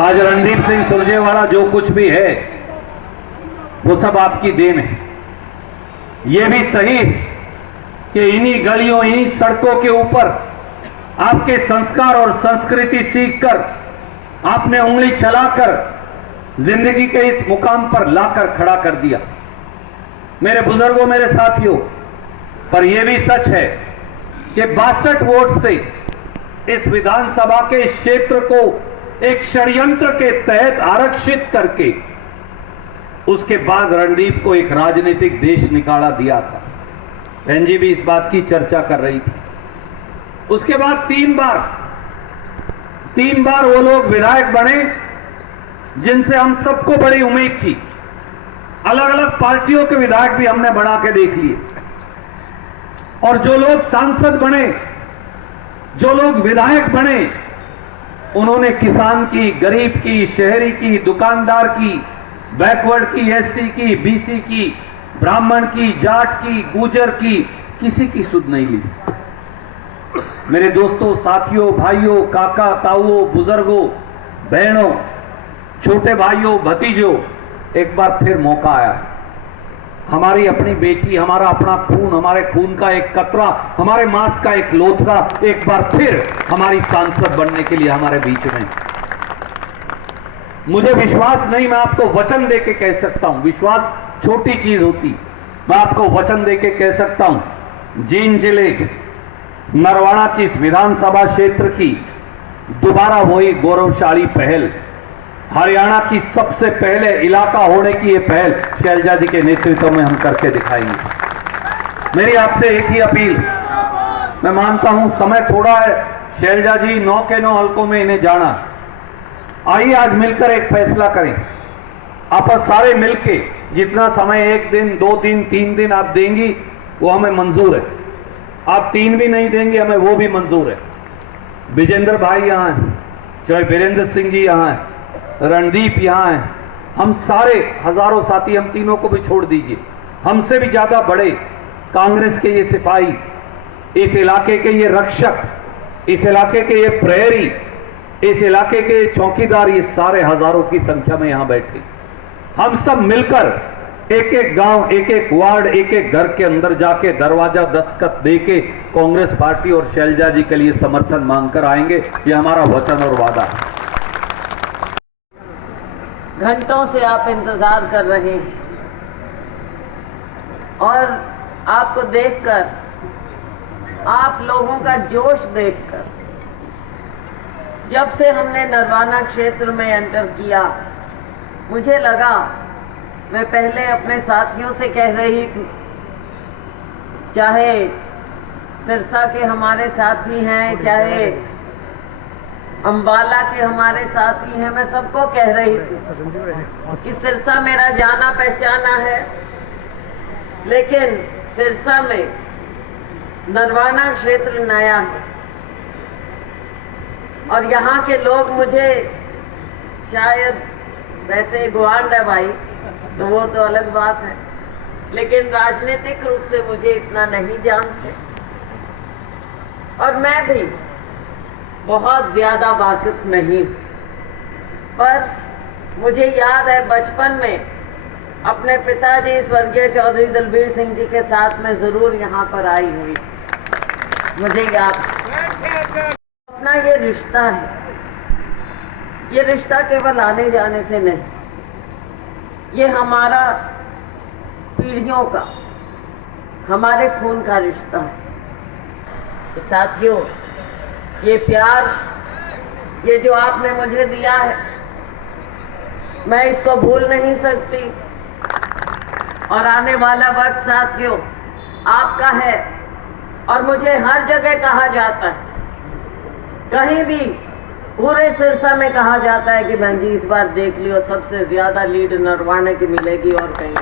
आज रणदीप सिंह सुरजेवाला जो कुछ भी है वो सब आपकी देन है। ये भी सही है कि इन्हीं गलियों, इन्हीं सड़कों के ऊपर आपके संस्कार और संस्कृति सीखकर आपने उंगली चलाकर जिंदगी के इस मुकाम पर लाकर खड़ा कर दिया। मेरे बुजुर्गों, मेरे साथियों, पर यह भी सच है कि 62 वोट से इस विधानसभा के क्षेत्र को एक षड्यंत्र के तहत आरक्षित करके उसके बाद रणदीप को एक राजनीतिक देश निकाला दिया था। बहन जी भी इस बात की चर्चा कर रही थी। उसके बाद तीन बार वो लोग विधायक बने जिनसे हम सबको बड़ी उम्मीद थी। अलग अलग पार्टियों के विधायक भी हमने बना के देख लिए, और जो लोग सांसद बने, जो लोग विधायक बने, उन्होंने किसान की, गरीब की, शहरी की, दुकानदार की, बैकवर्ड की, एससी की, बीसी की, ब्राह्मण की, जाट की, गुजर की, किसी की सुध नहीं ली। मेरे दोस्तों, साथियों, भाइयों, काका, ताऊओं, बुजुर्गों, बहनों, छोटे भाइयों, भतीजों, एक बार फिर मौका आया। हमारी अपनी बेटी, हमारा अपना खून, हमारे खून का एक कतरा, हमारे मांस का एक लोथड़ा एक बार फिर हमारी सांसद बनने के लिए हमारे बीच में। मुझे विश्वास नहीं, मैं आपको वचन देके कह सकता हूं, विश्वास छोटी चीज होती, मैं आपको वचन देके कह सकता हूं, जींद जिले नरवाना की इस विधानसभा क्षेत्र की दोबारा वही गौरवशाली पहल, हरियाणा की सबसे पहले इलाका होने की ये पहल शैलजा जी के नेतृत्व में हम करके दिखाएंगे। मेरी आपसे एक ही अपील, मैं मानता हूं समय थोड़ा है, शैलजा जी 9 के 9 हलकों में इन्हें जाना, आइए आज मिलकर एक फैसला करें। आप सारे मिलके जितना समय, 1 दिन, 2 दिन, 3 दिन आप देंगी वो हमें मंजूर है। आप 3 भी नहीं देंगे हमें वो भी मंजूर है। विजेंद्र भाई यहाँ हैं, चाहे वीरेंद्र सिंह जी यहाँ हैं, रणदीप यहाँ हैं, हम सारे हजारों साथी, हम तीनों को भी छोड़ दीजिए, हमसे भी ज्यादा बड़े कांग्रेस के ये सिपाही, इस इलाके के ये रक्षक, इस इलाके के ये प्रहरी, इस इलाके के चौकीदार, ये सारे हजारों की संख्या में यहां बैठे, हम सब मिलकर एक एक गांव, एक एक वार्ड, एक एक घर के अंदर जाके दरवाजा दस्तखत देके कांग्रेस पार्टी और शैलजा जी के लिए समर्थन मांगकर आएंगे। ये हमारा वचन और वादा है। घंटों से आप इंतजार कर रहे हैं और आपको देखकर, आप लोगों का जोश देखकर, जब से हमने नरवाना क्षेत्र में एंटर किया, मुझे लगा, मैं पहले अपने साथियों से कह रही थी, चाहे सिरसा के हमारे साथी हैं, चाहे अंबाला के हमारे साथी हैं, मैं सबको कह रही थी कि सिरसा मेरा जाना पहचाना है, लेकिन सिरसा में नरवाना क्षेत्र नया है और यहाँ के लोग मुझे शायद, वैसे गुआंढ है भाई तो वो तो अलग बात है, लेकिन राजनीतिक रूप से मुझे इतना नहीं जानते और मैं भी बहुत ज्यादा वाकिफ नहीं। पर मुझे याद है बचपन में अपने पिताजी स्वर्गीय चौधरी दलबीर सिंह जी के साथ में जरूर यहाँ पर आई हुई, मुझे याद। अपना ये रिश्ता है, ये रिश्ता केवल आने जाने से नहीं, ये हमारा पीढ़ियों का, हमारे खून का रिश्ता है। तो साथियों, ये प्यार, ये जो आपने मुझे दिया है, मैं इसको भूल नहीं सकती और आने वाला वक्त साथियों आपका है। और मुझे हर जगह कहा जाता है, कहीं भी पूरे सिरसा में कहा जाता है कि बहन जी इस बार देख लियो, सबसे ज्यादा लीड नरवाना की मिलेगी और कहीं।